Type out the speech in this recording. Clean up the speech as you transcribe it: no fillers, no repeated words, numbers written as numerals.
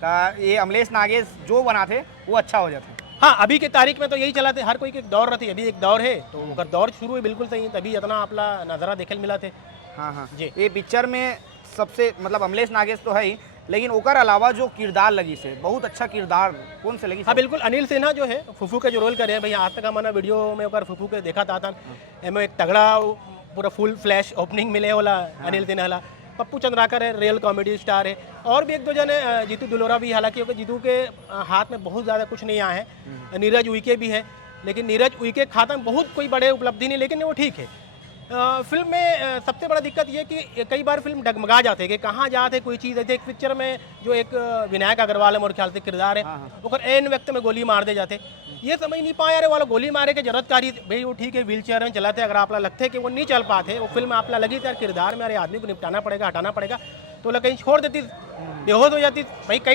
ये अमलेश नागेश जो बना थे वो अच्छा हो जाते। हाँ, अभी के तारीख में तो यही चला थे, हर कोई के एक दौर रहती, अभी एक दौर है तो अगर दौर शुरू है बिल्कुल सही, तभी इतना आपला नज़ारा देखे मिला थे। हाँ हाँ जी। ये पिक्चर में सबसे मतलब अमलेश नागेश तो है ही, लेकिन ओकर अलावा जो किरदार लगी से बहुत अच्छा किरदार कौन से लगी? हाँ बिल्कुल, अनिल सिन्हा जो है फूफू के जो रोल करे हैं भैया, आज तक हमारा वीडियो में ओकर फूफू के देखा था एमे एक तगड़ा पूरा फुल फ्लैश ओपनिंग मिले होला अनिल सिन्हा ला। पप्पू चंद्राकर है, रियल कॉमेडी स्टार है, और भी एक दो जने, जीतू दुलोरा भी, हालांकि जीतू के हाथ में बहुत ज़्यादा कुछ नहीं आया है, नीरज उइके भी है, लेकिन नीरज उइके खाते में बहुत कोई बड़े उपलब्धि नहीं, लेकिन वो ठीक है। फिल्म में सबसे बड़ा दिक्कत ये कि कई बार फिल्म डगमगा जाते कि कहाँ जाते कोई चीज़ ऐसे। एक पिक्चर में जो एक विनायक अग्रवाल है, मेरे ख्याल से किरदार है, ओकर एन वक्त में गोली मार दे जाते, ये समझ नहीं पाया, अरे वाला गोली मारे के जरूरत कारी भाई, वो ठीक है व्हील चेयर में चलाते, अगर आप लगते कि वो नहीं चल पाते, वो फिल्म आप लगी यार किरदार में, अरे आदमी को निपटाना पड़ेगा, हटाना पड़ेगा, तो कहीं छोड़ देती, बेहोश हो जाती भाई। कई